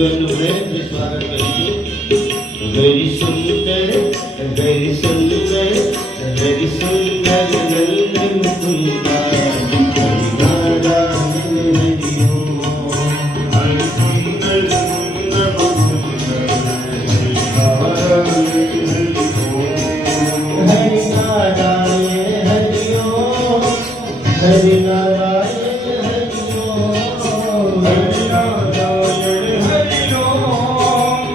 very सुंदर नंदन मुकुंदा हरि नारायण हरि ओम हरि नारायण हरि ओम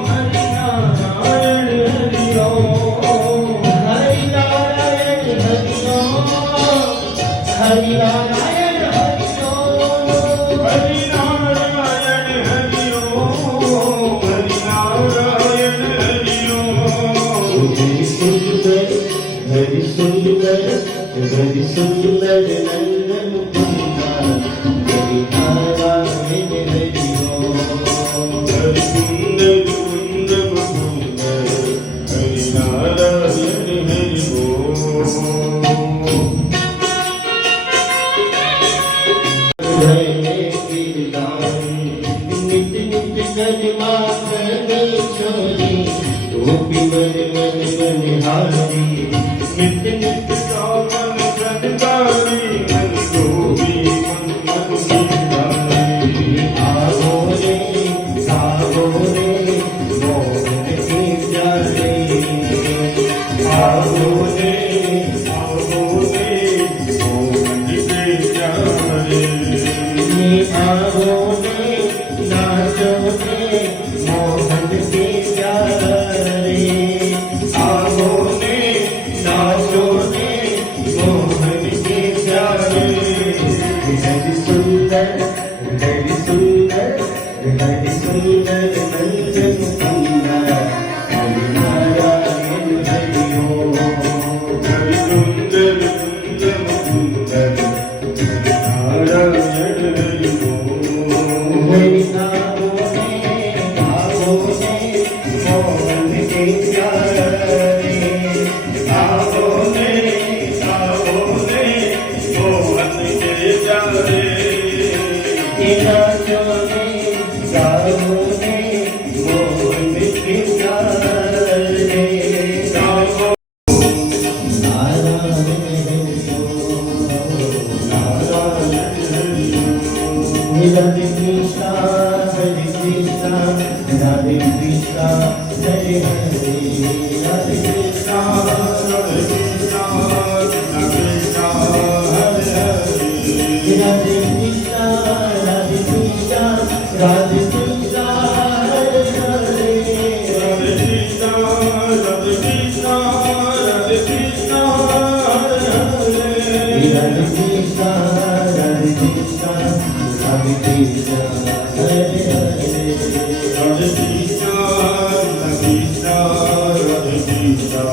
हरि नारायण हरि ओम हरि नारायण हरि ओम हरि नारायण हरि ओम हरि नारायण हरि ओम हरि नारायण हरि ओम हरि सुंदर नंदन मुकुंदा हरि नारायण हरि ओम हरि सुंदर मुकुंदा हरि नारायण हरि ओम नित नित गरिमा करने छोरी गोपी मन मन बनिहारी नित नित सावन सदकारी मन गोपी मन मन बनिहारी आवो रे मोहन के प्यारे आवो रे मोहन के प्यारे आवो रे नाचो रे मोहन के प्यारे आवो रे नाचो रे मोहन के प्यारे हरि सुंदर नंदन मुकुंदा हरि नारायण हरि ओम हरि सुंदर मुकुंदा नारायण हरि ओम हरि नामो ने मोहन के प्यारे आवो ने मोहन के प्यारे नाचो ने गाओ ने मोहन के प्यारे गाओ नारायण हरे कृष्णा हरे कृष्णा राधे कृष्णा हरे हरे राधे कृष्णा हरे कृष्णा हरे हरे राधे कृष्णा राधे कृष्णा राधे कृष्णा हरे हरे राधे कृष्णा राधे कृष्णा राधे कृष्णा हरे हरे राधे कृष्णा राधे कृष्णा राधे कृष्णा हरे हरे राधे कृष्णा राधे कृष्णा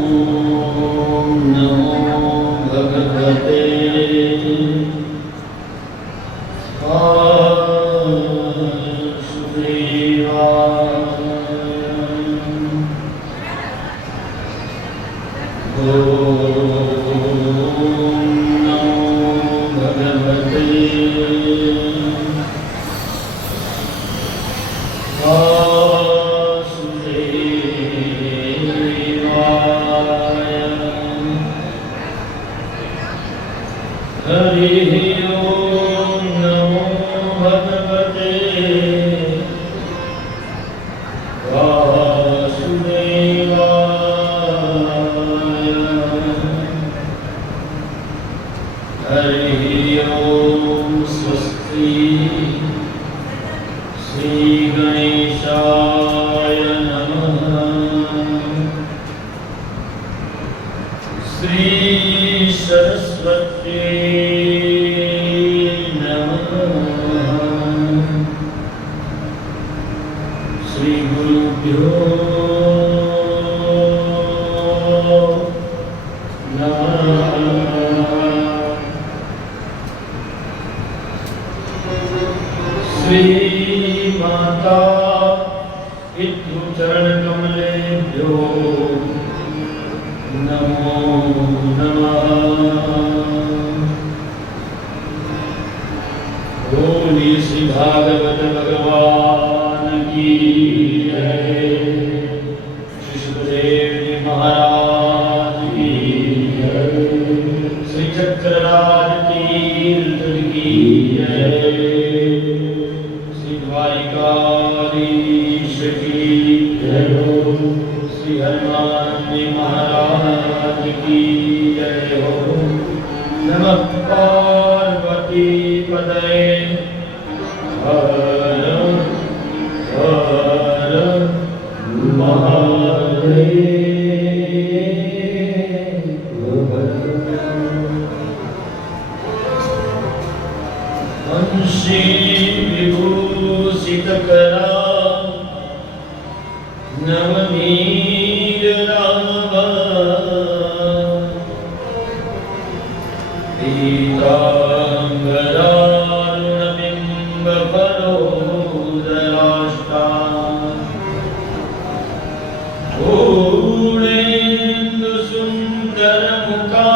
ओम नमो भगवते वासुदेवाय ओम नमो भगवते हरि ओम नमो भगवते वासुदेवाय हरि ओम स्वस्ति श्री गणेशाय नमः श्री सरस्वती श्री गुरुभ्यो नमः श्री माता पितृ चरण कमले नमो नमः। बोलिए श्री भागवत भगवान की जय। श्री सुखदेव जी महाराज की जय। श्री चक्रराज तीर्थ की जय। श्री द्वारिकाधीश की जय। श्री हनुमान जी महाराज की जय हो। नमः पार्वती पतये। हर हर महादेव। वंशी विभूषितकरा नवनीतराभा पीताम्बरारुणबिम्बफलोदराष्टा पूर्णेन्दुसुन्दरमुखा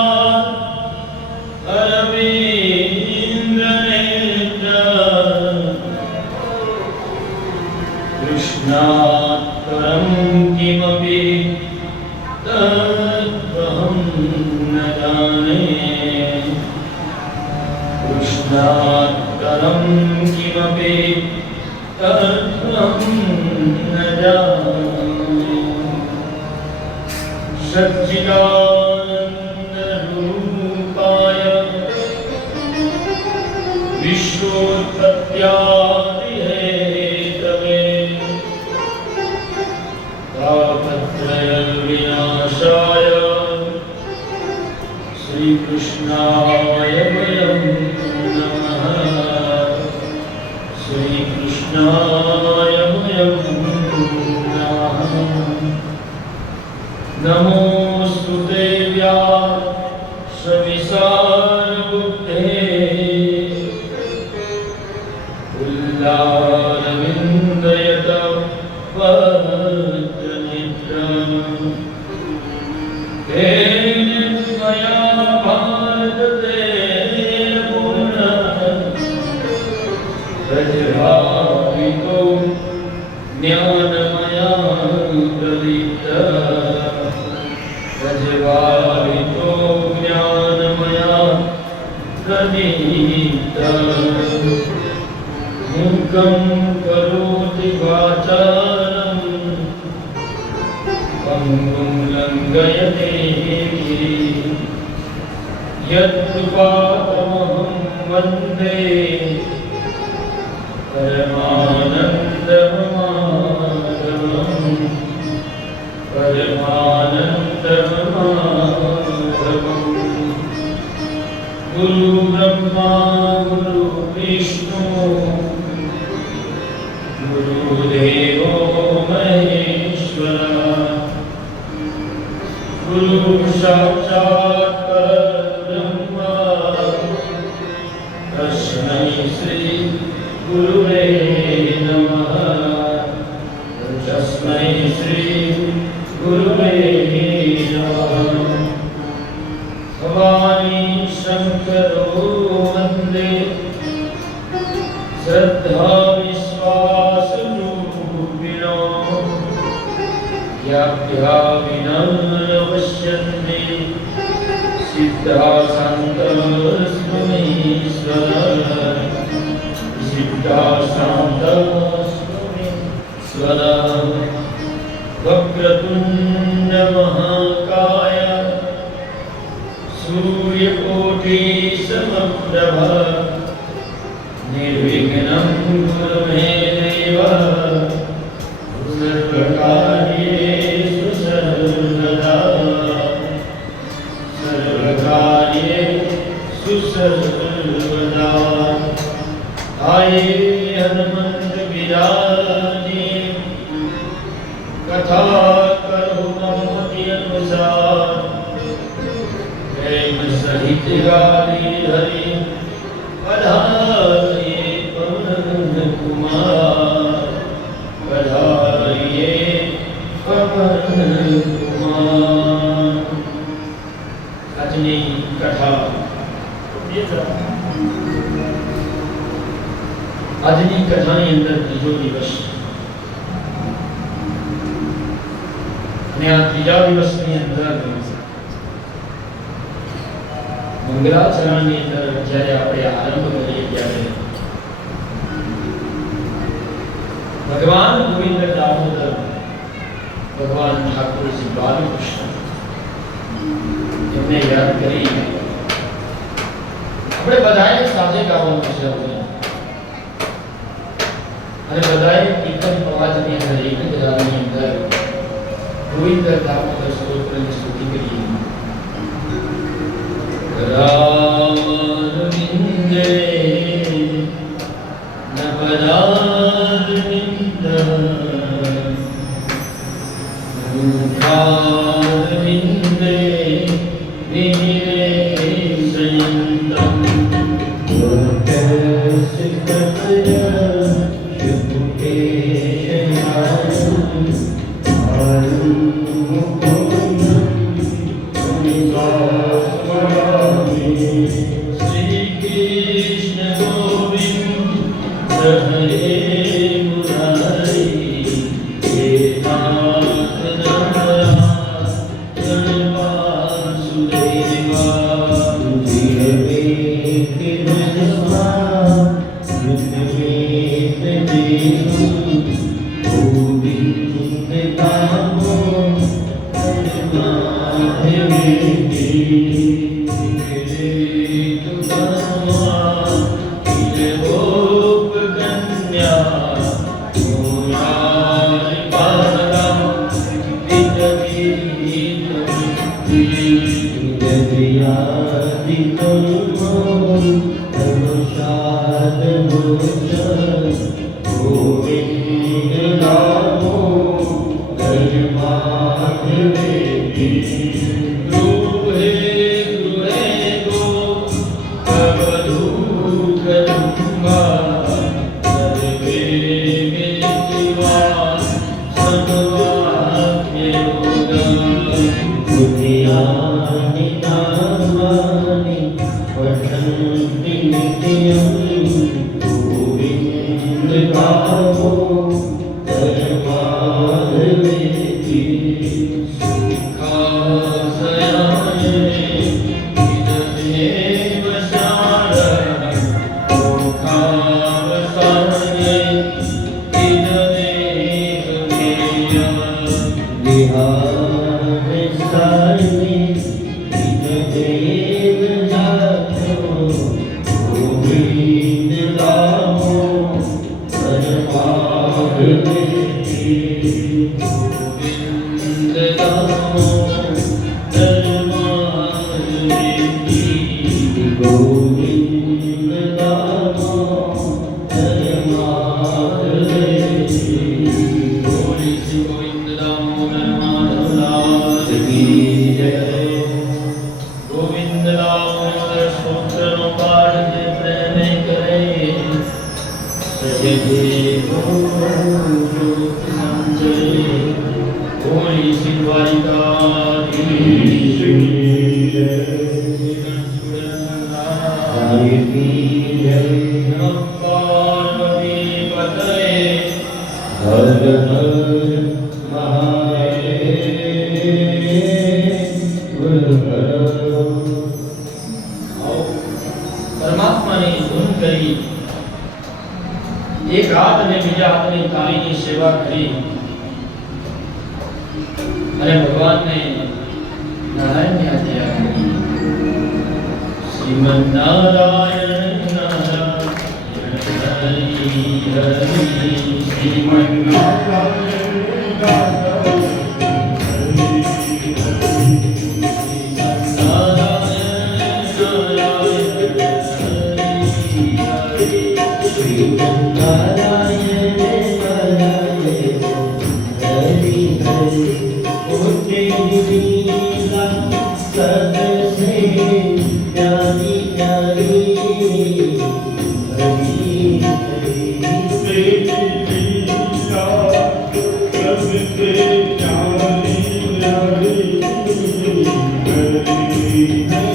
अरविन्दनेत्रा कृष्णात् परं किमपि तत्त्वहं न जाने। कृष्णात् परं किमपि तत्त्वहं न जाने। सच्चिदानन्दरूपाय विश्वोत्पत्त्यादिहेतवे तापत्रयविनाशाय श्रीकृष्णाय वयं नमः। श्रीकृष्णाय वयं नमः। नमोऽस्तु देव्या सविसारबुद्धे उल्लारविन्दयत वज्रनेत्रा। तेन मया भारतेन पूर्णः प्रजभावितो ज्ञानमया प्रदीप्तः। प्रजभावितो ज्ञानमया प्रदीप्तः। मूकं करोति वाचालं पङ्गुं लङ्घयते गिरिं। यत्कृपातमहं वन्दे परमानन्दमाधवम्। परमानन्दमाधवम्। गुरु ब्रह्मा गुरु विष्णु गुरुदेवो महेश्वरः। गुरु साक्षात् परब्रह्म तस्मै श्री गुरुवे नमः। तस्मै श्री गुरुवे नमः। भवानी शंकरो वन्दे श्रद्धा विश्वासरूपिणो। याभ्या विनश्यन्ति सिद्धा शान्तस्ममीश्वरः। सिद्धा शान्तस्ममीश्वरः। वक्रतुण्ड महाकाय सूर्यकोटिसमप्रभा। निर्विघ्नं कुरु मे देव सर्वकार्येषु सर्वदा। सर्वकार्येषु सर्वदा। आये हनुमंत विराजे कथा करो ममति अनुसार। प्रेम सहित गाली हरि पधारिये पवन कुमार। पधारिये पवन कुमार। આજની કથા આજની કથાની અંદર ત્રીજો દિવસ અને આ ત્રીજા દિવસની અંદર મંગલાચરણની અંદર જ્યારે આપણે આરંભ કરીએ ત્યારે ભગવાન ગોવિંદ દામોદર ભગવાન ઠાકોરજી બાલકૃષ્ણ એમને યાદ કરી આપણે બધાએ સાથે ગાવાનું છે અને બધાએ કીર્તન અવાજની અંદર એક જ રાગની અંદર ગોવિંદ દામોદર સ્તોત્રની સ્તુતિ કરી. રામ વિંદે નવરાગ વિંદ મુખાર વિંદે વિનિરે સંયંતમ એક હાથ અને બીજા હાથની તાળીની સેવા કરી અને ભગવાનને નારાયણની આજ્ઞા આપી. શ્રીમન નારાયણ નારાયણ હરિ હરિ શ્રીમન નારાયણ નારાયણ Hare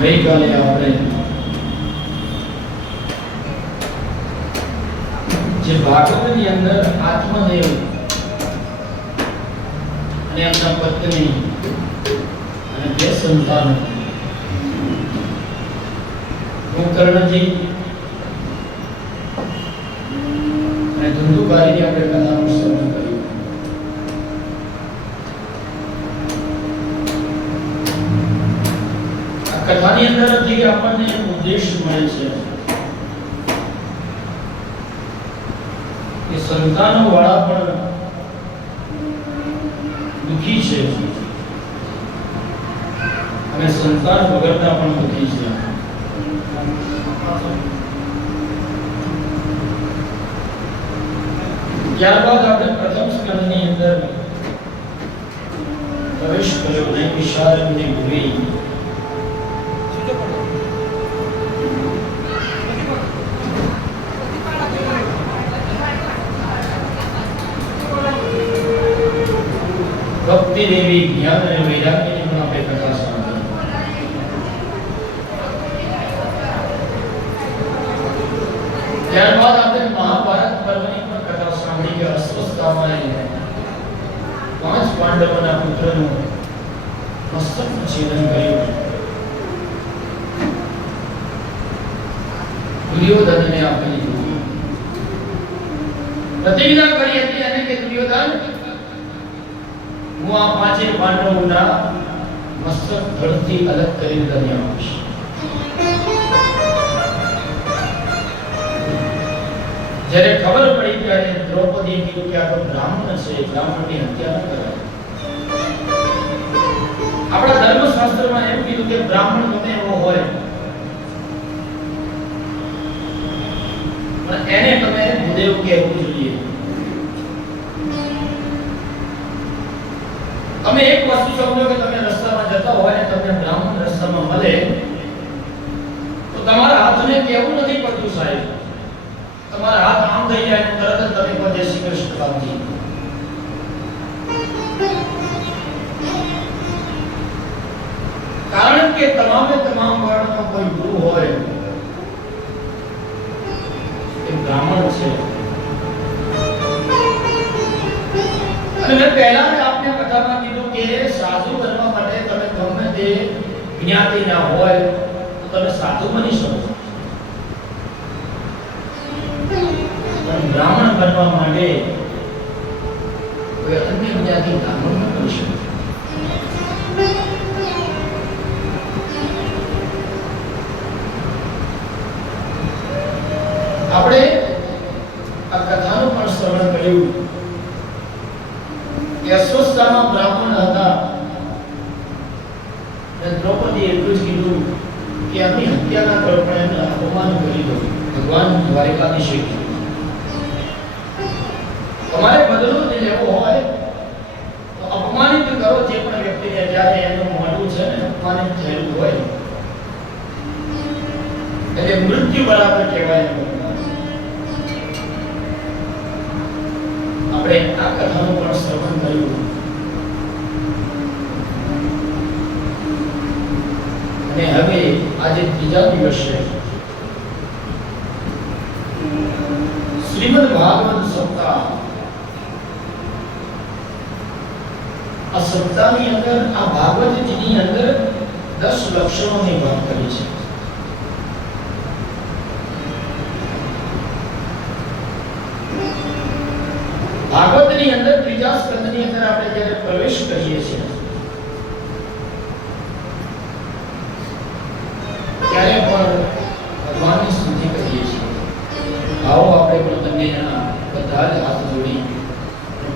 ગઈકાલે આપણે જે ભાગવતની અંદર આત્મદેવ અને એમના પત્ની અને બે સંતાનો ગોકર્ણજી અને ધુંધુકારીની આપણે કથાનું શ્રવણ કર્યું. આ કથાની અંદરથી આપણને ઉપદેશ મળે છે કે સંતાનો વાળા પણ દુખી છે અને સંતાન વગરના પણ દુખી છે. ત્યારબાદ આપણે પ્રથમ સ્કંદની અંદર પ્રવેશ કર્યો ને વિશાળની ભૂમિ. ભક્તિ દેવી જ્ઞાન અને વૈરાગ્યની પણ આપણે કથા સાંભળી. ત્યારબાદ આપણે મહાભારત પર્વની પણ કથા સાંભળી કે અશ્વત્થામાએ 5 પાંડવોના પુત્રનું મસ્તક છેદન કર્યું. દુર્યોધનને આપણે જોયું, પ્રતિજ્ઞા કરી હતી અને કે દુર્યોધન હું આ 5 પાંડવોના મસ્તક ધડથી અલગ કરી તને આપીશ. જ્યારે ખબર પડી ત્યારે દ્રૌપદી કીધું કે આ તો બ્રાહ્મણ છે, બ્રાહ્મણની હત્યા ન કરાય. આપણા ધર્મશાસ્ત્રમાં એમ કીધું કે બ્રાહ્મણ ગમે એવો હોય પણ એને તમે ભૂદેવ કહેવું જોઈએ. તમે એક વસ્તુ સમજો કે તમે રસ્તામાં જતા હોય અને તમને બ્રાહ્મણ રસ્તામાં મળે તો તમારા હાથને કેવું નથી પડતું સાહેબ, તમારા હાથ આમ થઈ જાય અને તરત જ તમે કહો જય શ્રી કૃષ્ણ બાપજી. કારણ કે તમામે તમામ વર્ણનો કોઈ ગુરુ હોય એ બ્રાહ્મણ છે. અને મેં પહેલા જ આપને કથામાં કીધું જ્ઞાતિ ના હોય તો તમે સાધુ બની શકો, પણ બ્રાહ્મણ બનવા માટે કોઈ અન્ય જ્ઞાતિ બ્રાહ્મણ ન બની શકે. આપણે આ કથાનું પણ શ્રવણ કર્યું કે અશ્વત્થામા બ્રાહ્મણ હતા અને દ્રૌપદી એટલું જ કીધું કે આની હત્યા ના કરો પણ એમને અપમાન કરી દો. ભગવાન દ્વારિકાધીશે તમારે બદલો જે લેવો હોય તો અપમાનિત કરો જે પણ વ્યક્તિને, જ્યારે એનું મોઢું છે ને અપમાનિત થયેલું હોય એટલે મૃત્યુ બરાબર કહેવાય. આપણે આ કથાનું પણ શ્રવણ કર્યું અને હવે આજે ત્રીજા દિવસે શ્રીમદ ભાગવત સપ્તાહ. આ સપ્તાહની અંદર આ ભાગવતજીની અંદર 10 લક્ષણોની વાત કરી છે. ભાગવતની અંદર ત્રીજા સ્કંદની અંદર આપણે જ્યારે પ્રવેશ કરીએ છીએ ત્યારે પણ ભગવાનની સ્તુતિ કરીએ છીએ. આવો આપણે પણ બંનેના બધા જ હાથ જોડી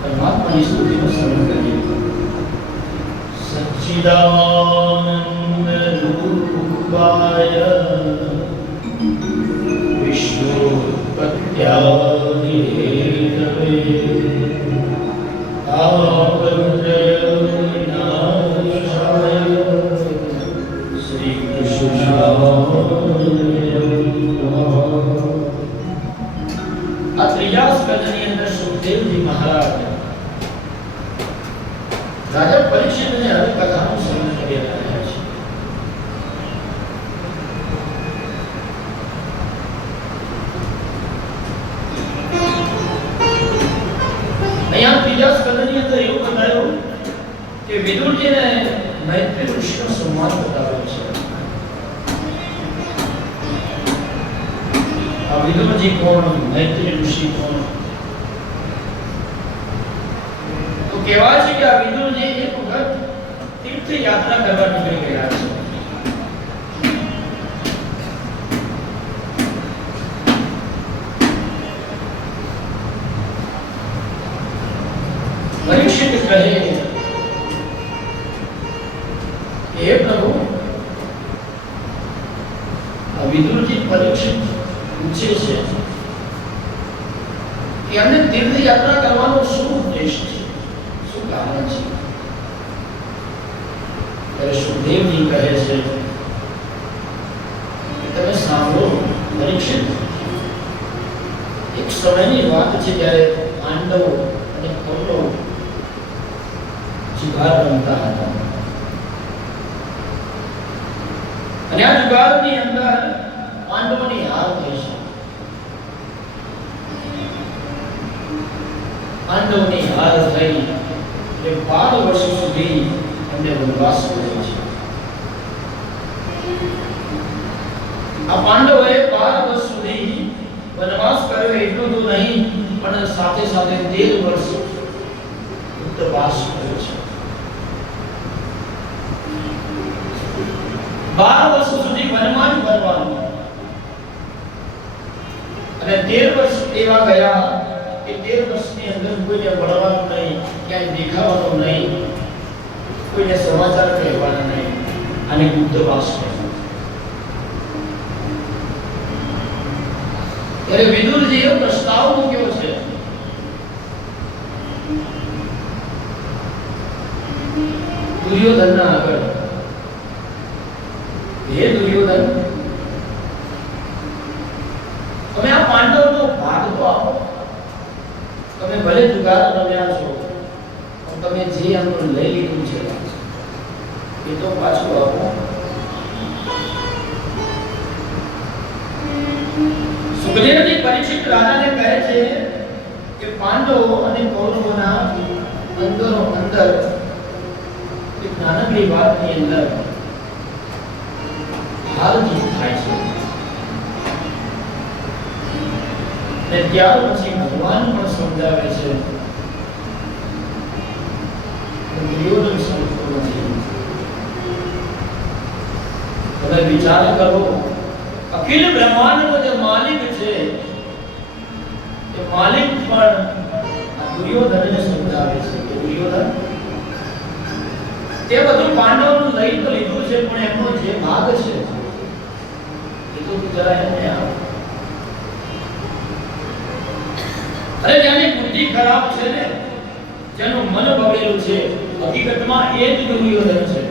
પરમાત્માની સ્તુતિનું સ્મરણ કરીએ. સચ્ચિદાનંદ રૂપાય વિષ્ણુપત્યાદિ હેતવે શ્રી કૃષ્ણ. આ ત્રીજા સ્કંદની અંદર સુખદેવજી મહારાજ રાજા પરીક્ષિતને હવે કથાનું શ્રવણ કરી રહ્યા છે. અહીંયા ત્રીજા સ્કંદની અંદર એવું બતાવ્યું કે વિદુરજીને મૈત્રી ઋષિનો સન્માન બતાવ્યો છે. આ વિદુરજી કોણ, મૈત્રી ઋષિ કોણ? તો કહેવાય છે કે આ વિદુરજી એક વખત તીર્થ યાત્રા કરવા નીકળી ગયા છે. પરીક્ષિત કહે, હે પ્રભુ, વિદુરજી પરીક્ષિત પૂછે છે કે અમને તીર્થ યાત્રા કરવાનો શું ઉદ્દેશ છે, શું કારણ છે? ત્યારે સુખદેવજી કહે છે કે તમે સાંભળો પરીક્ષિત, એક સમયની વાત છે જ્યારે પાંડવો અને કૌરવો જુગાર રમતા હતા અને આ જુગારની અંદર પાંડવોની હાર થઈ છે. પાંડવોની હાર થઈ એટલે 12 વર્ષ સુધી એમને વનવાસ કર્યો છે. આ પાંડવોએ 12 વર્ષ સુધી વનવાસ કર્યો. એટલું તો નહીં પણ સાથે સાથે 13 વર્ષ ઉપવાસ કર્યો છે. 12 વર્ષ સુધી વનમાં જ ફરવાનું અને 13 વર્ષ એવા ગયા કે 13 વર્ષની અંદર કોઈને ભણવાનું નહીં, ક્યાંય દેખાવાનું નહીં, કોઈને સમાચાર કહેવાના નહીં, અને ગુપ્તવાસ કહેવાય. ત્યારે વિદુરજીએ પ્રસ્તાવ મૂક્યો છે દુર્યોધનના આગળ. હે દુર્યોધન, તમે આ પાંડવનો ભાગ તો આપો. તમે ભલે જુગાર રમ્યા છો પણ તમે જે આનું લઈ લીધું છે એ તો પાછું આપો. સુખદેવજી પરીક્ષિત રાજાને કહે છે કે પાંડવો અને કૌરવોના અંદરો અંદર એક નાનકડી વાતની અંદર હાર જીત થાય છે. અને ત્યાર પછી ભગવાન પણ સમજાવે છે દુર્યોધન સમજતો નથી. તમે વિચાર કરો, અખિલ બ્રહ્માંડનો જે માલિક છે એ માલિક પણ દુર્યોધનને સમજાવે છે કે દુર્યોધન તે બધું પાંડવોનું લઈ તો લીધું છે, પણ એમનો જે ભાગ છે એ તો જરા એને આપ. અરે જેની બુદ્ધિ ખરાબ છે ને, જેનું મન બગડેલું છે, હકીકતમાં એ જ દુર્યોધન છે.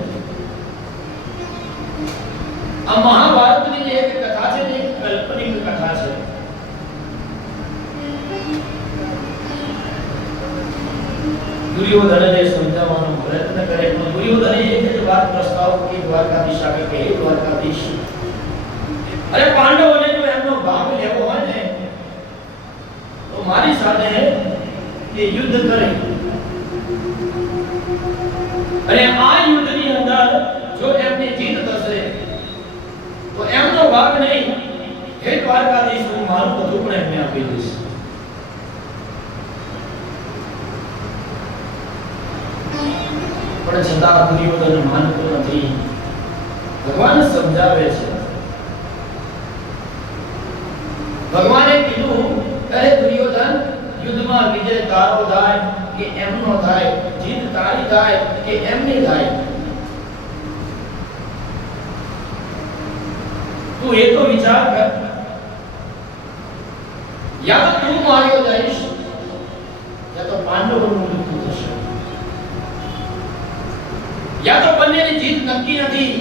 આ મહાભારતની જે એક કથા છે ને, એક કાલ્પનિક કથા છે. દુર્યોધનને સમજાવવાનો પ્રયત્ન કરે, પણ દુર્યોધને એક જ વાત પ્રસ્તાવ કે દ્વારકાધીશ આવે કે હે દ્વારકાધીશ, અરે પાંડવોને જો એમનો ભાગ લેવો હોય ને તો મારી સાથે એ યુદ્ધ કરે. અને આ યુદ્ધની અંદર જો એમની જીત થશે તો એમનો ભાગ નહીં, હે દ્વારકાધીશ હું મારું બધું પણ એમને આપી દઈશ. પણ છતાં દુર્યોધન માનતો નથી. ભગવાન સમજાવે છે. ભગવાને કીધું, અરે દુર્યોધન, યુદ્ધમાં વિજય તારો થાય કે એમનો થાય, જીત તારી થાય કે એમની થાય, તું એ તો વિચાર કર. યા તો તું માર્યો જઈશ, યા તો પાંડવોનું મૃત્યુ થશે. યા તો બંનેની જીત નક્કી નથી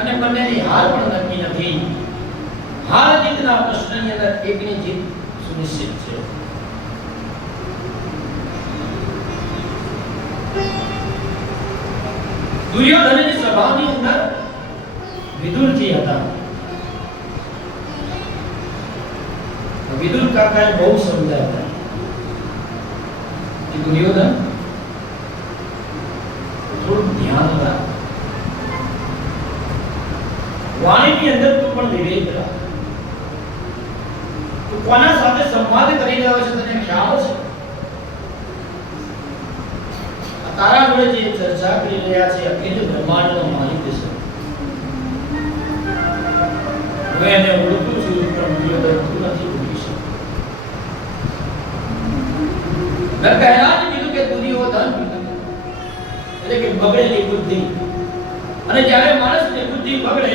અને બંનેની હાર પણ નક્કી નથી. હાર જીતના પ્રશ્નની અંદર એકની જીત સુનિશ્ચિત છે. દુર્યોધનની સભાની અંદર વિદુરજી હતા. વિદુર કાકાએ બહુ સમજાવ્યા કે દુર્યોધન થોડું ધ્યાન રાખ, વાણીની અંદર તું પણ વિવેક રાખ. તું કોના સાથે સંવાદ કરી રહ્યો છે તને ખ્યાલ છે? તારા જોડે જે ચર્ચા કરી રહ્યા છે અખિલ બ્રહ્માંડનો માલિક છે. હું એને ઓળખું છું, પણ દુર્યોધન તું નથી ઓળખી શકતો. મેં પહેલા જ કીધું કે દુર્યોધન એટલે કે બગડેલી બુદ્ધિ. અને જ્યારે માણસની બુદ્ધિ બગડે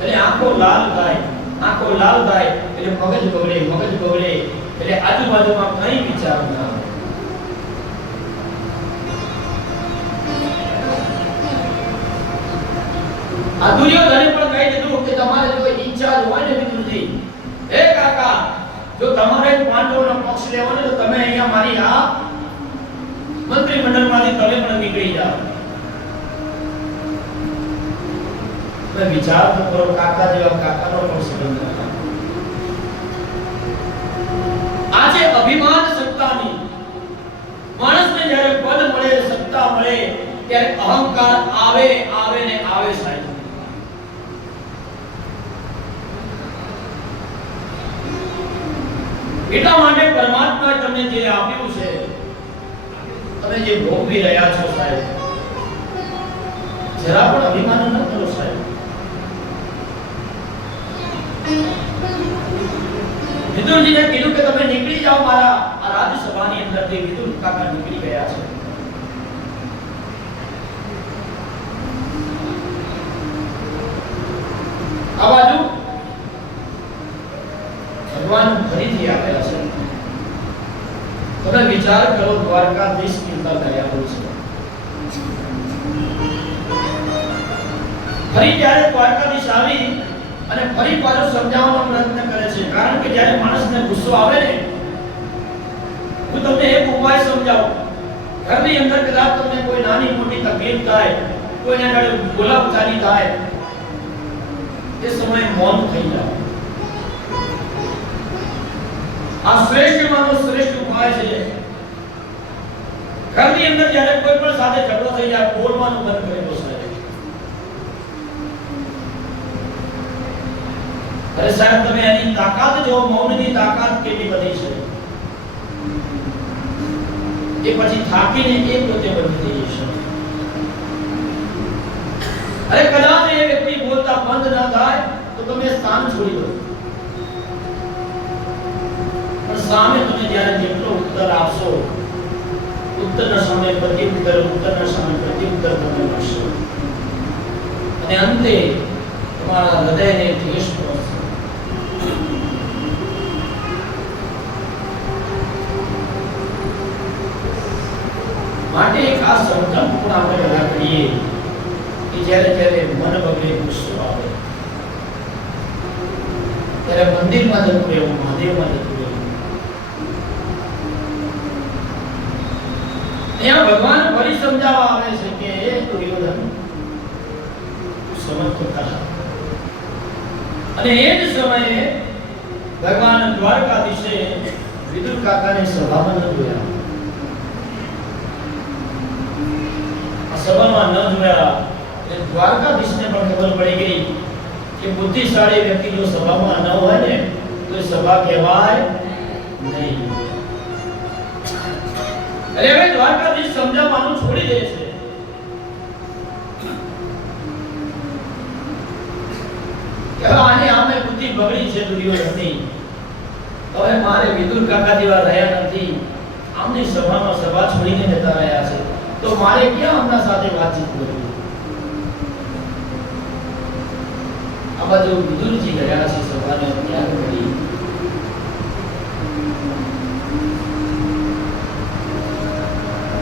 એટલે આંખો લાલ થાય, આંખો લાલ થાય એટલે મગજ બગડે, મગજ બગડે એટલે આજુબાજુમાં કંઈ વિચાર ના આવે. આ દુર્યોધને પણ કહી દીધું કે તમારે જો ઈચ્છા હોય ને વિદુરજી, હે કાકા, જો તમારે પાંડવોનો પક્ષ લેવાનો તો તમે અહીંયા મારી આ મંત્રીમંડળમાંથી તમે પણ નીકળી જાઓ. તમે વિચાર તો કરો, કાકા જેવા કાકાનો પણ સંબંધ નથી. આજે અભિમાન સત્તાની, માણસને જ્યારે પદ મળે, સત્તા મળે ત્યારે અહંકાર આવે આવે ને આવે સાહેબ. એટલા માટે પરમાત્મા તમને જે આપ્યું છે, તમે જે ભોગવી રહ્યા છો સાહેબ, જરા પણ અભિમાન ન કરો સાહેબ. વિદુરજીને કીધું કે તમે નીકળી જાઓ મારા આ રાજ્યસભાની અંદરથી. વિદુર કાકા નીકળી ગયા છે. આ બાજુ ભગવાન ફરીથી આવેલા છે. તમે વિચાર કરો, દ્વારકાધીશ કેટલા દયાળુ છે. ફરી જ્યારે દ્વારકાધીશ આવી અને ફરી પાછો સમજાવવાનો પ્રયત્ન કરે છે. કારણ કે જ્યારે માણસને ગુસ્સો આવે ને, હું તમને એક ઉપાય સમજાવું. ઘરની અંદર કદાચ તમને કોઈ નાની મોટી તકલીફ થાય, કોઈના જોડે બોલાચાલી થાય, એ સમયે મૌન થઈ જાઓ. આ શ્રેષ્ઠમાંનો શ્રેષ્ઠ ઉપાય છે. ઘરની અંદર જ્યારે કોઈ પણ સાથે ઝઘડો થઈ જાય, બોલવાનું બંધ કરી દો સાહેબ. અરે સાહેબ તમે એની તાકાત જો મૌનની તાકાત કેટલી બધી છે એ પછી થાકીને એ પોતે બંધ થઈ જશે. અરે કદાચ એ વ્યક્તિ બોલતા બંધ ન થાય તો તમે સ્થાન છોડી દો, પણ સામે તમે જ્યારે જેટલો ઉત્તર આપશો, ઉત્તરના સામે પ્રત્યુત્તર, ઉત્તરના સામે પ્રત્યુત્તર તમે મળશો અને અંતે તમારા હૃદયને ઠેસ પહોંચશે. માટે એક આ સંકલ્પ પણ આપણે બધા કરીએ કે જ્યારે જ્યારે મન બગડે, ગુસ્સો આવે, ત્યારે મંદિરમાં જતું રહેવું, મહાદેવમાં જતું રહેવું. અહીંયા ભગવાન ફરી સમજાવવા આવે છે કે એ દુર્યોધન સમજતો ખરા. અને એ જ સમયે ભગવાન દ્વારકાધીશે વિદુર કાકાને સભામાં ન જોયા. સભામાં ન જોયા એટલે દ્વારકાધીશને પણ ખબર પડી ગઈ કે બુદ્ધિશાળી વ્યક્તિ જો સભામાં ન હોય ને તો એ સભા કહેવાય નહીં. એટલે હવે દ્વારકાધીશ સમજાવવાનું છોડી દે છે. કે આને આમે બુદ્ધિ બગડી છે દુર્યોધનની, હવે મારે વિદુર કાકા જેવા રહ્યા નથી, આમની સભામાં સભા છોડીને જતા રહ્યા છે, તો મારે ક્યાં આમના સાથે વાતચીત કરવી? આ બાજુ વિદુરજી ગયા છે સભાને ત્યાગ કરી.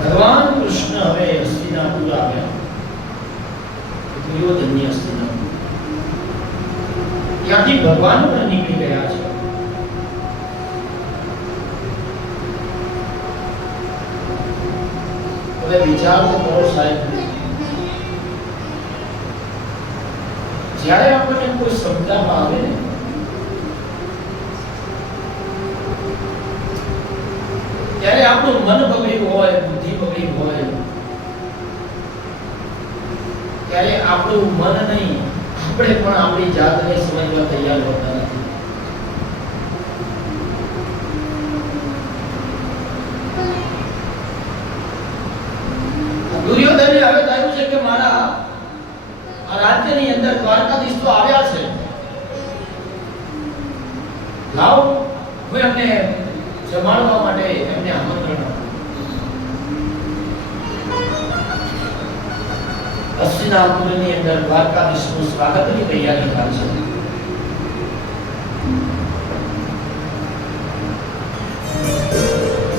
ભગવાન કૃષ્ણ હવે હસ્તિનાપુર આવ્યા, દુર્યોધનની હસ્તિનાપુર. ત્યાંથી ભગવાન પણ નીકળી ગયા છે. હવે વિચાર તો કરો સાહેબ, જ્યારે આપણને કોઈ સમજાવવા આવે ને ત્યારે આપણું મન બગડ્યું હોય, બુદ્ધિ બગડી હોય, ત્યારે આપણું મન નહીં, આપણે પણ આપણી જાતને સમજવા તૈયાર હોતા નથી. દુર્યોધનને હવે થયું છે કે મારા આ રાજ્યની અંદર દ્વારકાધીશ તો આવ્યા છે, લાવો હું એમને જમાડવા માટે એમને આમંત્રણ આપું. હસ્તિનાપુરની અંદર દ્વારકાધીશનું સ્વાગતની તૈયારી થાય છે.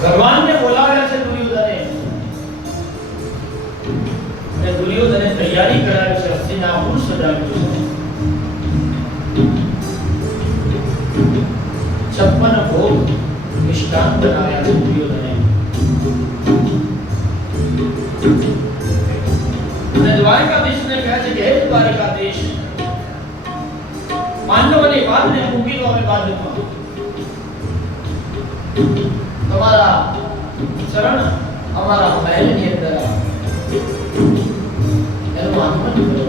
ભગવાનને બોલાવ્યા છે દુર્યોધને, અને દુર્યોધને તૈયારી કરાવી છે, હસ્તિનાપુર સજાવ્યું છે. 56 ભોગ મિષ્ટાન બનાવ્યા છે દુર્યોધને. અને દ્વારકાધીશને કહે છે કે હે દ્વારકાધીશ, પાંડવોની વાતને મૂકી દો હવે બાજુમાં, તમારા ચરણ અમારા મહેલની અંદર એનું આગમન કરો.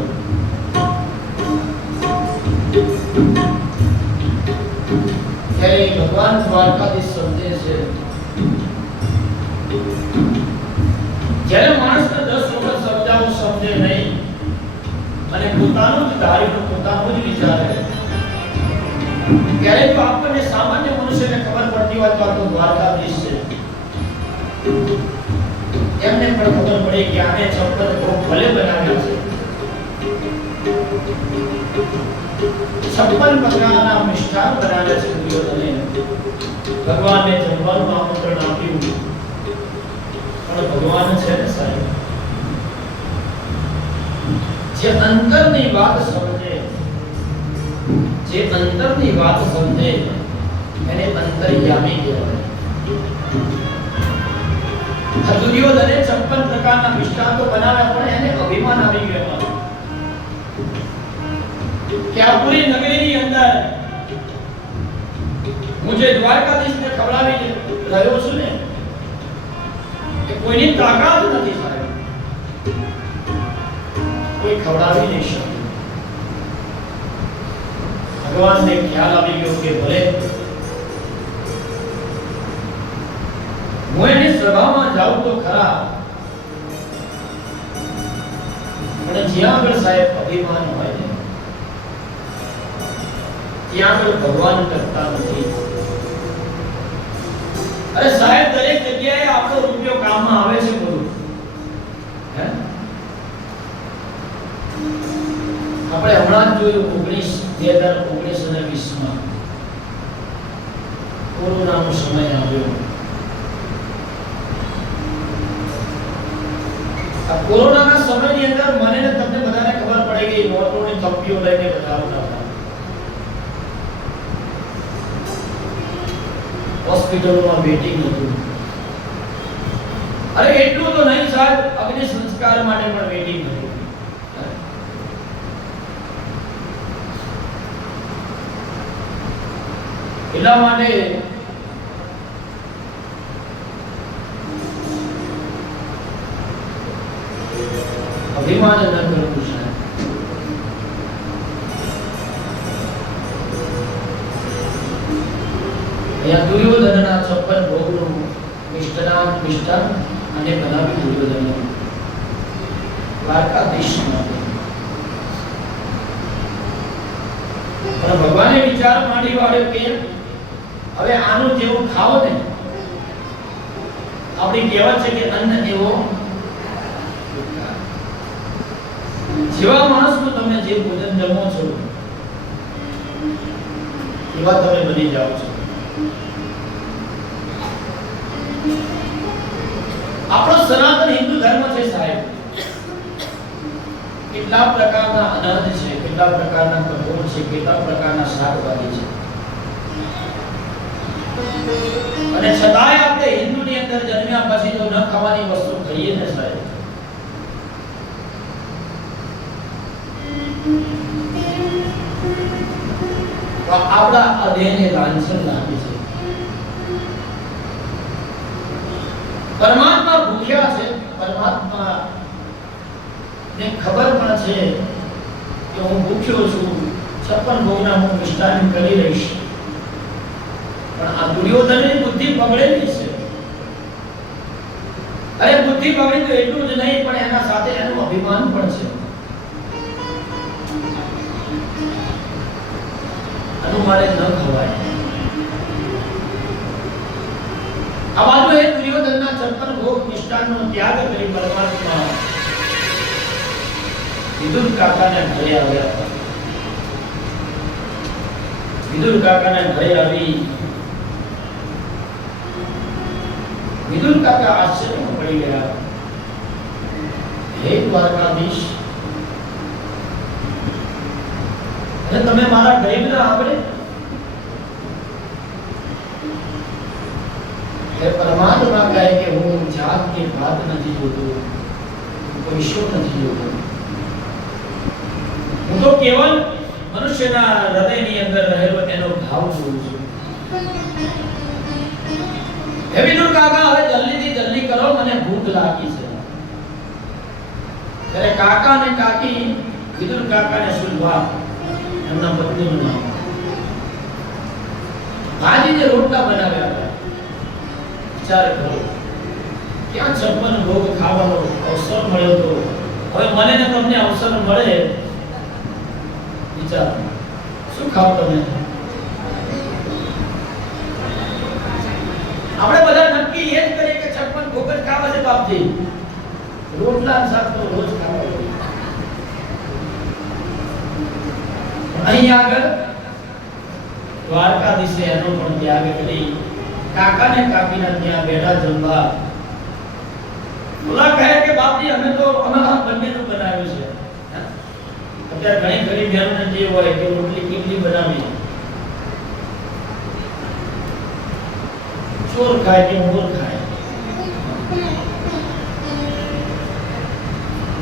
ત્યારે ભગવાન દ્વારકાધીશ સમજે છે, જ્યારે માણસને 10 વખત સમજાવો સમજે નહીં અને પોતાનું જ ધાર્યું, પોતાનું જ વિચારે, ત્યારે જો આપણને સામાન્ય મનુષ્યને ખબર પડતી હોય તો આ તો દ્વારકાધીશ છે. એમને પણ ખબર પડી કે આને 56 ભોગ ભલે બનાવ્યા છે, 56 પ્રકારના મિષ્ટાન બનાવ્યા છે દુર્યોધને. ભગવાનને જમવાનું આમંત્રણ આપ્યું, પણ ભગવાન છે ને સાહેબ, જે અંતરની વાત સમજે, જે અંતરની વાત સમજે એને અંતર્યામી કહેવાય. દુર્યોધને 56 પ્રકારના મિષ્ટાન તો બનાવ્યા, પણ એને અભિમાન આવી ગયો કે આ પૂરી નગરીની અંદર હું જે દ્વારકાધીશને ખવડાવી રહ્યો છું ને એ કોઈની તાકાત નથી સાહેબ, કોઈ ખવડાવી નહીં શકે. ભગવાનને ખ્યાલ આવી ગયો કે ભલે હું એની સભામાં જાઉં તો ખરા, પણ જ્યાં આગળ સાહેબ અભિમાન હોય ને ત્યાં આગળ ભગવાન કરતા નથી. અરે સાહેબ દરેક જગ્યાએ આપણો રૂપિયો કામમાં આવે છે બધું. હે આપણે હમણાં જ જોયું 2019 અને 20 માં કોરોનાનો સમય આવ્યો. આ કોરોનાના સમયની અંદર મને ને તમને બધાને ખબર પડી ગઈ નોટોની થપ્પીઓ લઈને બધા આવતા હતા. હોસ્પિટલોમાં વેટિંગ હતું. અરે એટલું તો નહીં સાહેબ, અગ્નિ સંસ્કાર માટે પણ વેટિંગ હતું. એટલા માટે અભિમાન ન કરવું છે. અહીંયા દુર્યોધનના 56 ભોગનું મિષ્ટાન અને બનાવી દુર્યોધનને દ્વારકાધીશમાં. પણ ભગવાને વિચાર માંડી વાળ્યો કે હવે આનું જેવું ખાઓ ને, આપણી કહેવત છે કે અન્ન એવો જેવા માણસનું તમે જે ભોજન જમો છો એવા તમે બની જાઓ છો. આપણો સનાતન હિન્દુ ધર્મ છે સાહેબ. કેટલા પ્રકારના અનાજ છે, કેટલા પ્રકારના કઠોળ છે, કેટલા પ્રકારના શાકભાજી છે, અને છતાંય આપણે હિન્દુની અંદર જન્મ્યા પછી જો ન ખાવાની વસ્તુ ખાઈએ ને સાહેબ, તો આપણા આ દેહને લાંછન લાગે છે. પરમાત્મા ભૂખ્યા છે, પરમાત્મા ને ખબર પણ છે કે હું ભૂખ્યો છું, 56 ભોગના હું મિષ્ટાન કરી રહીશ. પણ આ દુર્યોધનની બુદ્ધિ બગડેલી છે. અરે બુદ્ધિ બગડી તો એટલું જ નહીં, પણ એના સાથે એનું અભિમાન પણ છે. આનું મારે ન ખવાય. આ બાજુ એ દુર્યોધનના 56 ભોગ મિષ્ટાનનો ત્યાગ કરી પરમાત્મા વિદુર કાકાને ઘરે આવ્યા હતા. વિદુર કાકાને ઘરે આવી વિદુર કાકા આશ્ચર્યમાં પડી ગયા. હે દ્વારકાધીશ, અને તમે મારા ગરીબના આંગણે પરમાત્મા કહે કે હું જાત કે ભાત નથી જોતો, કોઈ ઈશ્વર નથી જોતો, હું તો કેવલ મનુષ્યના હૃદયની અંદર રહેલો એનો ભાવ જોઉં છું. હે વિદુર કાકા, હવે જલ્દી કરો, મને ભૂખ લાગી છે. ત્યારે કાકા અને કાકી વિદુર કાકાને સુલભા, એમના પત્નીનું નામ, ભાજીને રોટલા બનાવ્યા હતા. વિચાર કરો, ક્યાં 56 ભોગ ખાવાનો અવસર મળ્યો તો હવે મને ને તમને અવસર મળે, વિચાર શું ખાવ તમે? આપણે બધા નક્કી એ જ કરીએ કે 56 ભોગ જ ખાવા છે બાપજી, રોટલા શાક તો રોજ ખાવા જોઈએ. અહીં આગળ દ્વારકાધીશે એનો પણ ત્યાગ કરી કાકાને કાકીના ત્યાં બેઠા જમવા. બોલા કહે કે બાપજી અમે તો અમારા બંનેનું બનાવ્યું છે. અત્યારે ઘણી ગરીબ બહેનોને જે હોય કે રોટલી કેટલી બનાવી, ચોર ખાય કે મોર ખાય,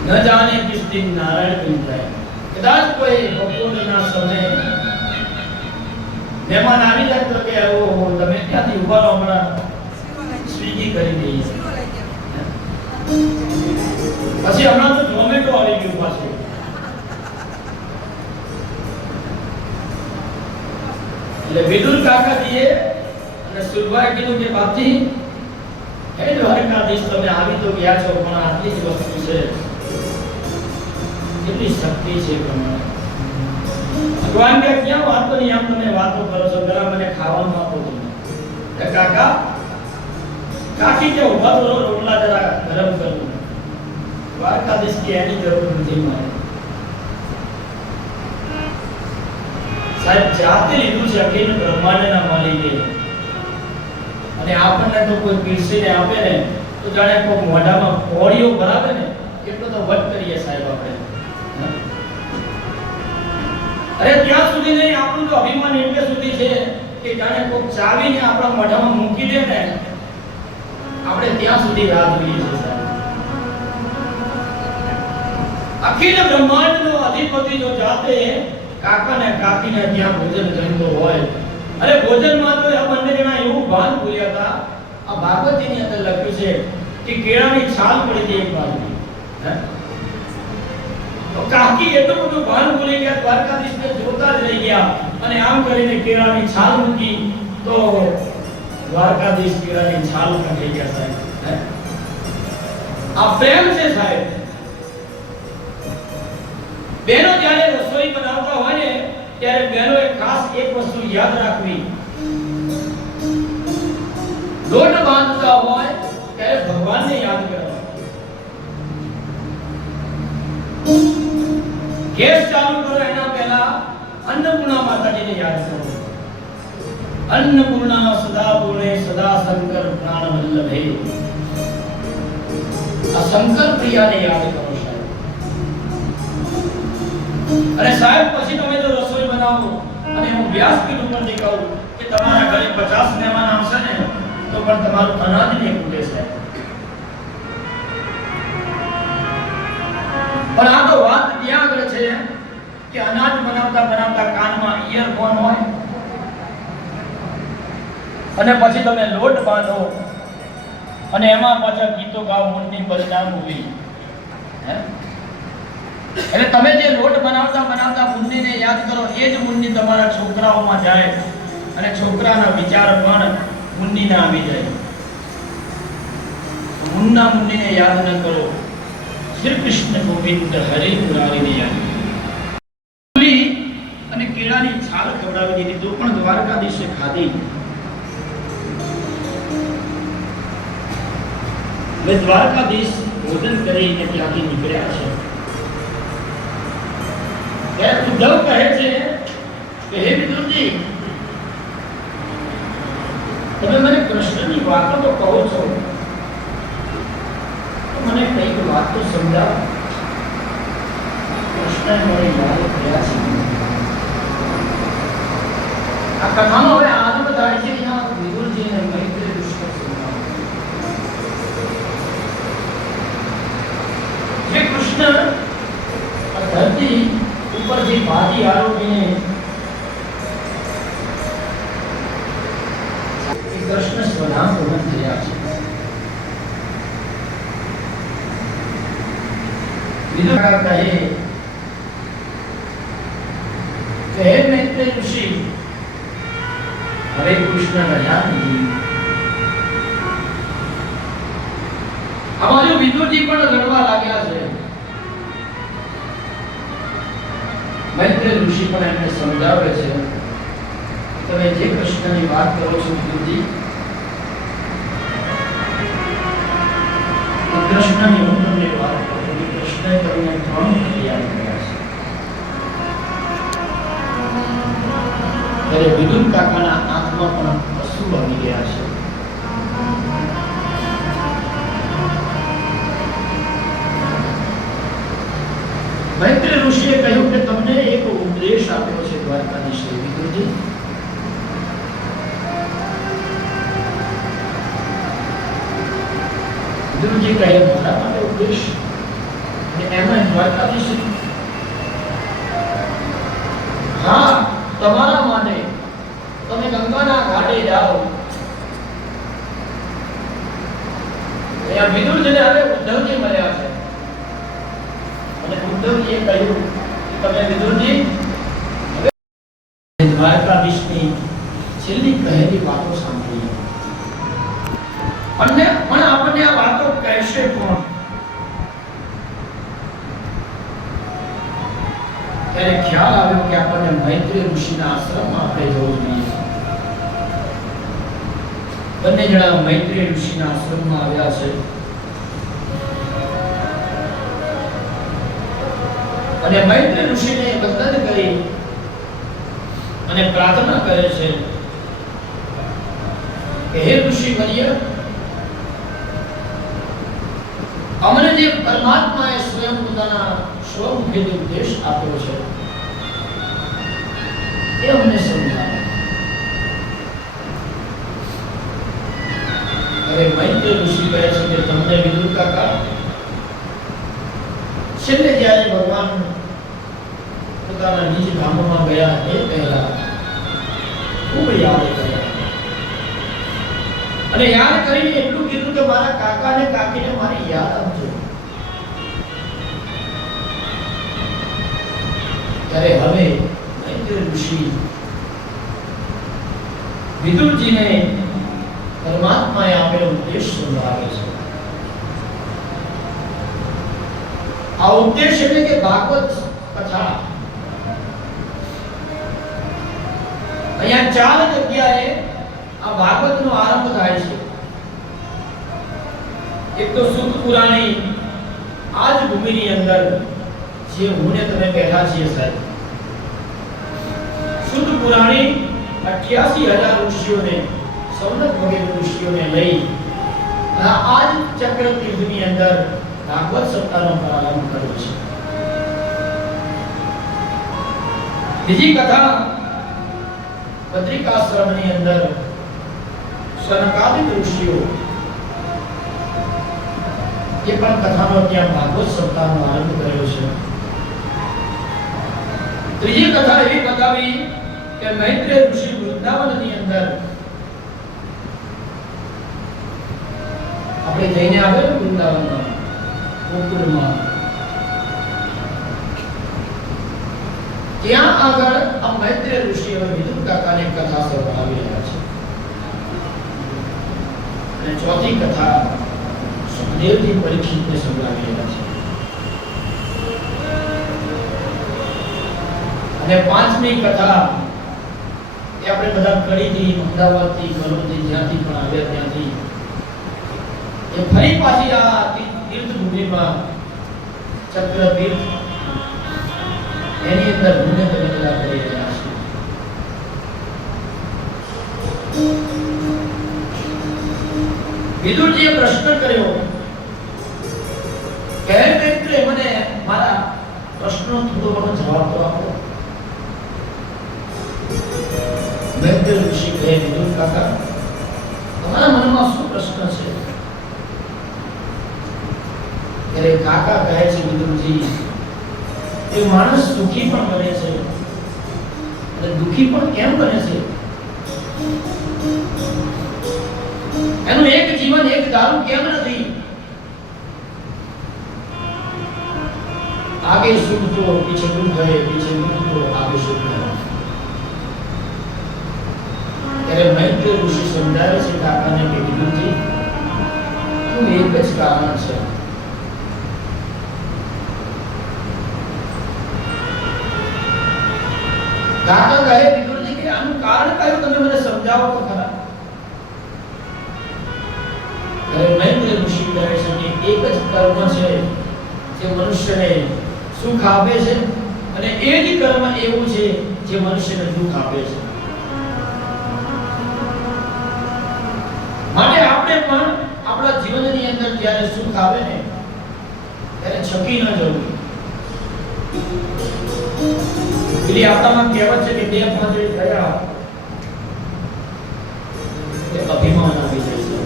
ન જાને કિસ દિન નારાયણ બન જાય. કદાચ કોઈ બપોરના સમયે મહેમાન આવી જાય તો કે ઓહો તમે ક્યાંથી ઉભા રહો, હમણાં સ્વીગી કરી દઈએ. પછી હમણાં તો ઝોમેટો આવી ગયું પાછું. એટલે વિદુર કાકાજીએ અને સુરભાઈ કીધું કે બાપજી હે દ્વારકાધીશ તમે આવી તો ગયા છો પણ આટલી જ વસ્તુ છે કેટલી શક્તિ છે તમારે ભગવાન કે ક્યાં વાતો નહીં આમ તમે વાતો કરો છો જરા મને ખાવાનું આપો તમે કાકા કાકી કે ઉભા તો રોટલા જરા ગરમ કરું દ્વારકાધીશ કે એની જરૂર નથી મારે સાહેબ જાતે લીધું છે અખિલ બ્રહ્માંડના માલિકે અને આપણને તો કોઈ પીરસીને આપે ને તો જાણે કોઈ મોઢામાં કોળીઓ ભરાવે ને એટલો તો વટ કરીએ સાહેબ આપણે અરે ત્યાં સુધી નહીં આપણું તો અભિમાન એટલે સુધી છે કે જાણે કોઈ ચાવીને આપણા મોઢામાં મૂકી દે ને આપણે ત્યાં સુધી રાહ જોઈએ છીએ સાહેબ અખિલ બ્રહ્માંડનો અધિપતિ જો જાતે કાકા ને કાકીને ત્યાં ભોજન જમતો હોય અરે ભોજનમાં તો આ બંને જણા એવું ભાન ભૂલ્યા હતા આ ભાગવતજીની અંદર લખ્યું છે કે કેળાની છાલ પડી ગઈ એક બાજુ હે તો કાકી એટલું બધું ભાન ભૂલી ગયા દ્વારકાધીશને જોતા જ રહી ગયા અને આમ કરીને કેળાની છાલ મૂકી તો દ્વારકાધીશ કેળાની છાલ પર થઈ ગયા સાહેબ હે આ પ્રેમ છે સાહેબ બેનો જ્યારે રસોઈ બનાવતા હોય ને ત્યારે બહેનોએ ખાસ એક વસ્તુ યાદ રાખવી લોટ બાંધતા હોય ત્યારે ભગવાનને યાદ કરવા ગેસ ચાલુ કરો એના પહેલા અન્નપૂર્ણા માતાજીને યાદ કરો અન્નપૂર્ણા સદા પૂર્ણે સદા શંકર પ્રાણ વલ્લભે આ શંકર પ્રિયાને યાદ કરો અને સાહેબ પછી તમે જો રસોઈ બનાવો અને હું વ્યાસપીઠ ઉપરથી કહું કે તમારા ઘરે 50 મહેમાન આવશે ને તો પણ તમારું અનાજ નહીં ખૂટે સાહેબ પણ આ તો વાત ત્યાં આગળ છે કે અનાજ બનાવતા બનાવતા કાનમાં ઇયરફોન હોય અને પછી તમે લોટ બાંધો અને એમાં પાછા ગીતો ગાવ મૂર્તિ બદનામ ઉભી હે એટલે તમે જે લોટ બનાવતા બનાવતા મુન્નીને યાદ કરો એ જ મુન્ની તમારા છોકરાઓમાં જાય અને છોકરાના વિચાર પણ મુન્નીના આવી જાય મુન્ના મુન્નીને યાદ ન કરો શ્રી કૃષ્ણ ગોવિંદ હરે મુરારીને યાદ અને કેળાની છાલ ખવડાવી દીધી તો પણ દ્વારકાધીશે ખાધી દ્વારકાધીશ ભોજન કરીને ત્યાંથી નીકળ્યા છે ઉદ્ધવ કહે છે કે હે વિદુરજી તમે મને કૃષ્ણની વાતો તો કહો છો તો મને કઈક વાત તો સમજાવો કૃષ્ણએ મને યાદ કર્યા છે આ કથામાં હવે આનંદ થાય છે કે આ વિદુરજીને મૈત્રી કૃષ્ણ સમજાવો જે કૃષ્ણ ધરતી ઉપરથી ભાજી આરોગીને કૃષ્ણ સ્વધામ પૂર્ણ થયા છે વિદુર કહે કે હે મૈત્રેય ઋષિ હવે કૃષ્ણ રહ્યા નથી અમારું વિદુરજી પણ રડવા લાગ્યા છે મૈત્રેય ઋષિ પણ એમને સમજાવે છે તમે જે કૃષ્ણની વાત કરો છો વિદુરજી કૃષ્ણની હું તમને વાત કરું કૃષ્ણએ તમને 3 યાદ કર્યા છે ત્યારે વિદુર કાકાના આંખમાં પણ અશ્રુ આવી ગયા છે મૈત્રેય ઋષિએ કહ્યું કે તમને એક ઉપદેશ આપ્યો છે દ્વારકાધીશે વિદુરજી વિદુરજી કહે મારા માટે ઉપદેશ અને એમાં દ્વારકાધીશ હા તમારા માટે તમે ગંગાના ઘાટે જાઓ અહીંયા વિદુરજીને હવે ઉદ્ધવજી મળ્યા છે અને ઉદ્ધવજીએ કહ્યું કે તમે વિદુરજી દ્વારકાધીશની ત્યારે ખ્યાલ આવ્યો કે આપણને મૈત્રી ઋષિના આશ્રમમાં આપણે જવું જોઈએ. બંને જણા મૈત્રી ઋષિના આશ્રમમાં આવ્યા છે અને મૈત્રી ઋષિને વંદન કરી અને પ્રાર્થના કરે છે કે હે ઋષિ વર્ય, અમને જે પરમાત્માએ સ્વયં પોતાના સ્વમુખેથી ઉપદેશ આપ્યો છે એ અમને સમજાવો. હવે મૈત્રી ઋષિ કહે છે કે તમને વિદુર કાકા છેલ્લે જ્યારે ભગવાન પોતાના નિજ ધામમાં ગયા એ પહેલા ખૂબ યાદ કર્યા અને યાદ કરીને એટલું કીધું કે મારા કાકા અને કાકીને મારી યાદ આપજો. ત્યારે હવે મૈત્રી ઋષિ વિદુરજીને પરમાત્માએ આપેલો ઉપદેશ સંભળાવે છે. આ ઉપદેશ એટલે કે ભાગવત કથા. અહીંયા 4 જગ્યાએ આ ભાગવતનો આરંભ થાય છે. એક તો સૂત પુરાણી આ જ ભૂમિની અંદર જે હું ને તમે બેઠા છીએ સાહેબ. સૂત પુરાણી 88,000 ઋષિઓને સૌનક વગેરે ઋષિઓને લઈ આ જ ચક્ર તીર્થની અંદર ભાગવત સપ્તાહનો પ્રારંભ કર્યો છે. બીજી કથા બદ્રિકાશ્રમની અંદર સનકાદિક ઋષિઓ એ પણ કથાનો ત્યાં ભાગવત સપ્તાહનો આરંભ કર્યો છે. ત્રીજી કથા એવી બતાવી કે મૈત્રેય ઋષિ વૃંદાવનની અંદર આપણે જઈને આવેલા વૃંદાવનમાં ગોકુળમાં ત્યાં આગળ આ મૈત્રેય ઋષિ હવે વિદુર કાકાની કથા સંભળાવી રહ્યા છે. અને ચોથી કથા સુખદેવજી પરીક્ષિતને સંભળાવી રહ્યા છે. અને પાંચમી કથા એ આપણે બધા કડીથી, અમદાવાદથી, કલોલથી, જ્યાંથી પણ આવ્યા ત્યાંથી એ ફરી પાછી આ તીર્થ ભૂમિમાં ચક્ર તીર્થ એની અંદર ભૂમિ તમે બધા કરી રહ્યા છો. વિદુરજીએ પ્રશ્ન કર્યો કે મૈત્રેય, મને મારા પ્રશ્નનો થોડો ઘણો જવાબ તો આપો. મૈત્રેય ઋષિ કહે, વિદુર કાકા, તમારા મનમાં શું પ્રશ્ન છે? ત્યારે કાકા કહે છે, વિદુરજી, એ માણસ સુખી પણ બને છે અને દુખી પણ કેમ બને છે? એનું એક જીવન એક દારૂ કેમ નથી? आगे सुख तो पीछे दुख है, पीछे दुख तो आगे सुख है. ત્યારે મૈત્રેય ઋષિ સમજાવે છે કાકાને કે વિદુરજી, તું એક જ કારણ છે. કાકા કહે, વિદુરજી, કે આનું કારણ કયું, તમે મને સમજાવો તો ખરા. ત્યારે મૈત્રેય ઋષિ કહે છે કે એક જ કર્મ છે જે મનુષ્યને સુખ આપે છે અને એ જ કર્મ એવું છે જે મનુષ્યને દુઃખ આપે છે. માટે આપણે પણ આપણા જીવનની અંદર જ્યારે સુખ આવે ને ત્યારે છકી ન જવું. પેલી આપણામાં કહેવત છે કે બે પાંચે થયા એ અભિમાન આવી જાય છે.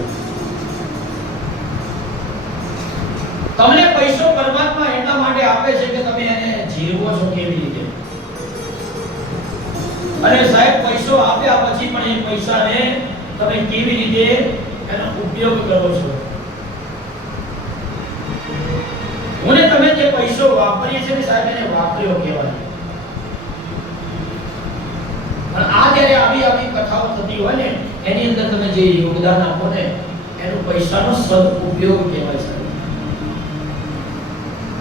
તમને પૈસો પરમાત્મા એટલા માટે આપે છે કે તમે એને જીરવો છો કેવી રીતે. અને સાહેબ, પૈસો આપ્યા પછી પણ એ પૈસાને તમે કેવી રીતે એનો ઉપયોગ કરો છો. હું ને તમે જે પૈસો વાપરીએ છીએ ને સાહેબ, એને વાપર્યો કહેવાય. પણ આ જ્યારે આવી કથાઓ થતી હોય ને એની અંદર તમે જે યોગદાન આપો ને એનો પૈસાનો સદઉપયોગ કહેવાય છે.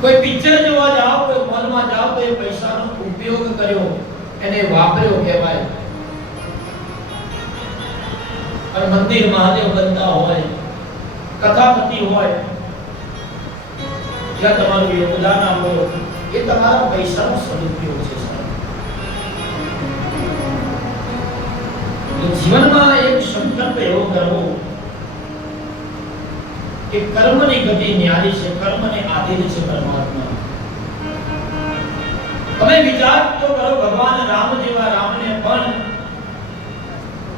કોઈ પિક્ચર જોવા જાઓ, કોઈ મંદિરમાં જાઓ તો એ પૈસાનો ઉપયોગ કર્યો, એને વાપર્યો કહેવાય. અને મંદિર મહાદેવ બનતા હોય, કથા થતી હોય, જ્યાં તમારું યોગદાન આપો, એ તમારા પૈસાનો સદુપયોગ છે. જીવનમાં એક સંકલ્પ એવો કરવો કે કર્મની ગતિ ન્યારી છે, કર્મને આધીન છે પરમાત્મા. તમે વિચાર તો કરો, ભગવાન રામ જેવા રામને પણ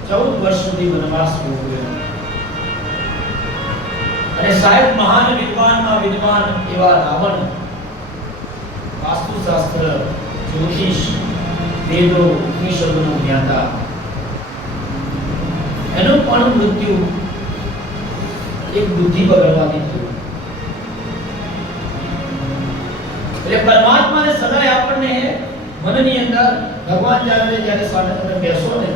14 વર્ષ સુધી વનવાસ ભોગવ્યો. અને સાહેબ મહાન વિદ્વાનમાં વિદ્વાન એવા રાવણ વાસ્તુશાસ્ત્ર, જ્યોતિષ, વેદો, ઉપનિષદોનો જ્ઞાતા, એનું પણ મૃત્યુ એક બુદ્ધિ બગડવાથી થયું. એટલે પરમાત્માને સદાય આપણને મનની અંદર ભગવાન જ્યારે સાથે તમે બેસો ને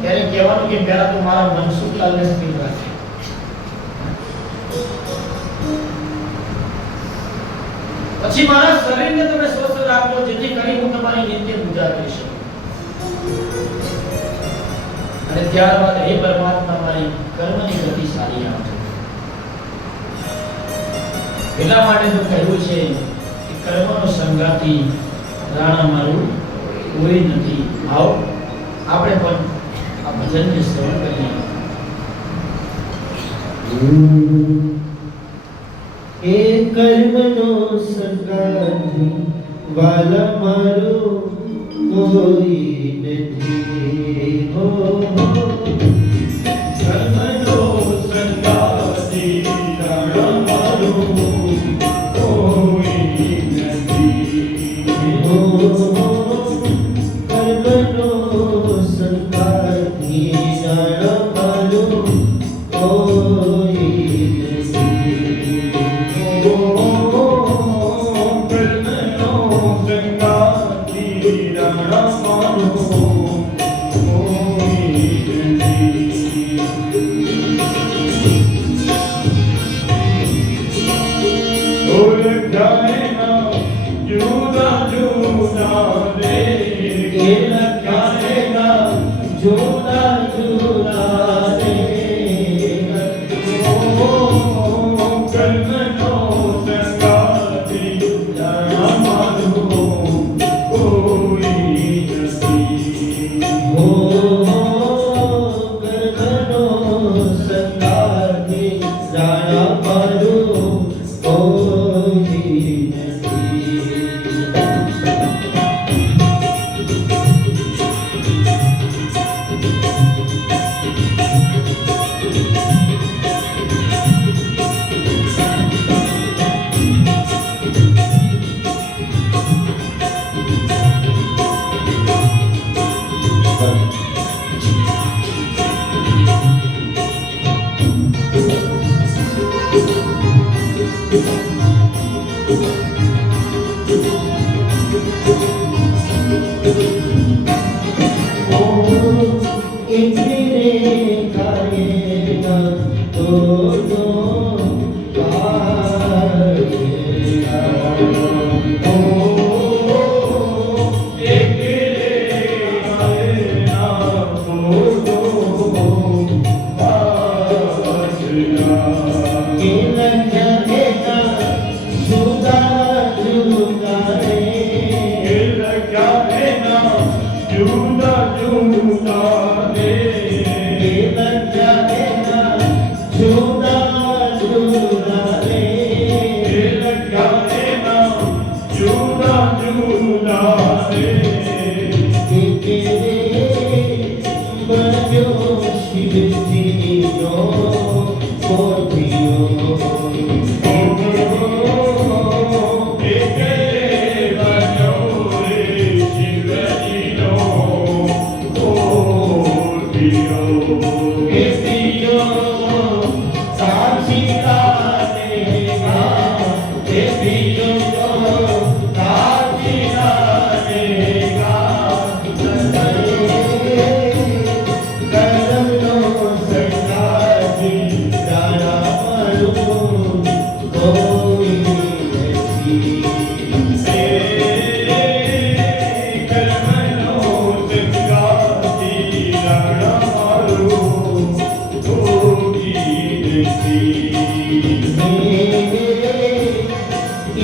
ત્યારે કહેવાનું કે પહેલા તો મારા મનસુખલાલને સ્થિર રાખે. પછી મારા શરીરને તમે સ્વસ્થ રાખજો, જેથી કરી હું તમારી નિત્ય પૂજા કરી શકું. અને ત્યારબાદ હે પરમાત્મા મારી કર્મની ગતિ સારી આપજો. એટલા માટે તો કહ્યું છે કે કર્મનો સંગાતી રાણા મારું કોઈ નથી. આવો આપણે પણ આ ભજનને શ્રવણ કરીએ. એ કર્મનો સંગાતી વાલા મારું કોઈ નથી. હો કર્મનો સંગાતી રાણા મારું કોઈ નથી. હો કર્મનો સંગાતી રાણા મારું કોઈ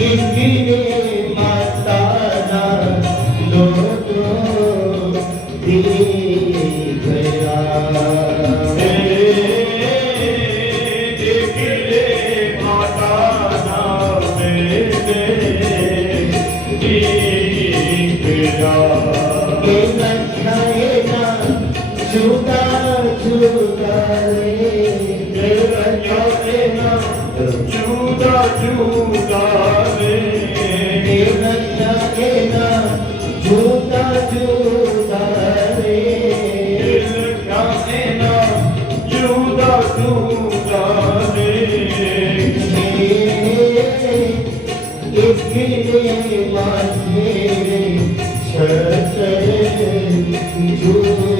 એકરે માતાના લોટો દી ગયા એકરે માતાના બેટે દી ગયા કે નખાયેલા જુદા જુદા રે જુદા જુદા રે એના જુદા જુદા રે એના જુદા જુદા રે એકરે માથે છત્ર જુદા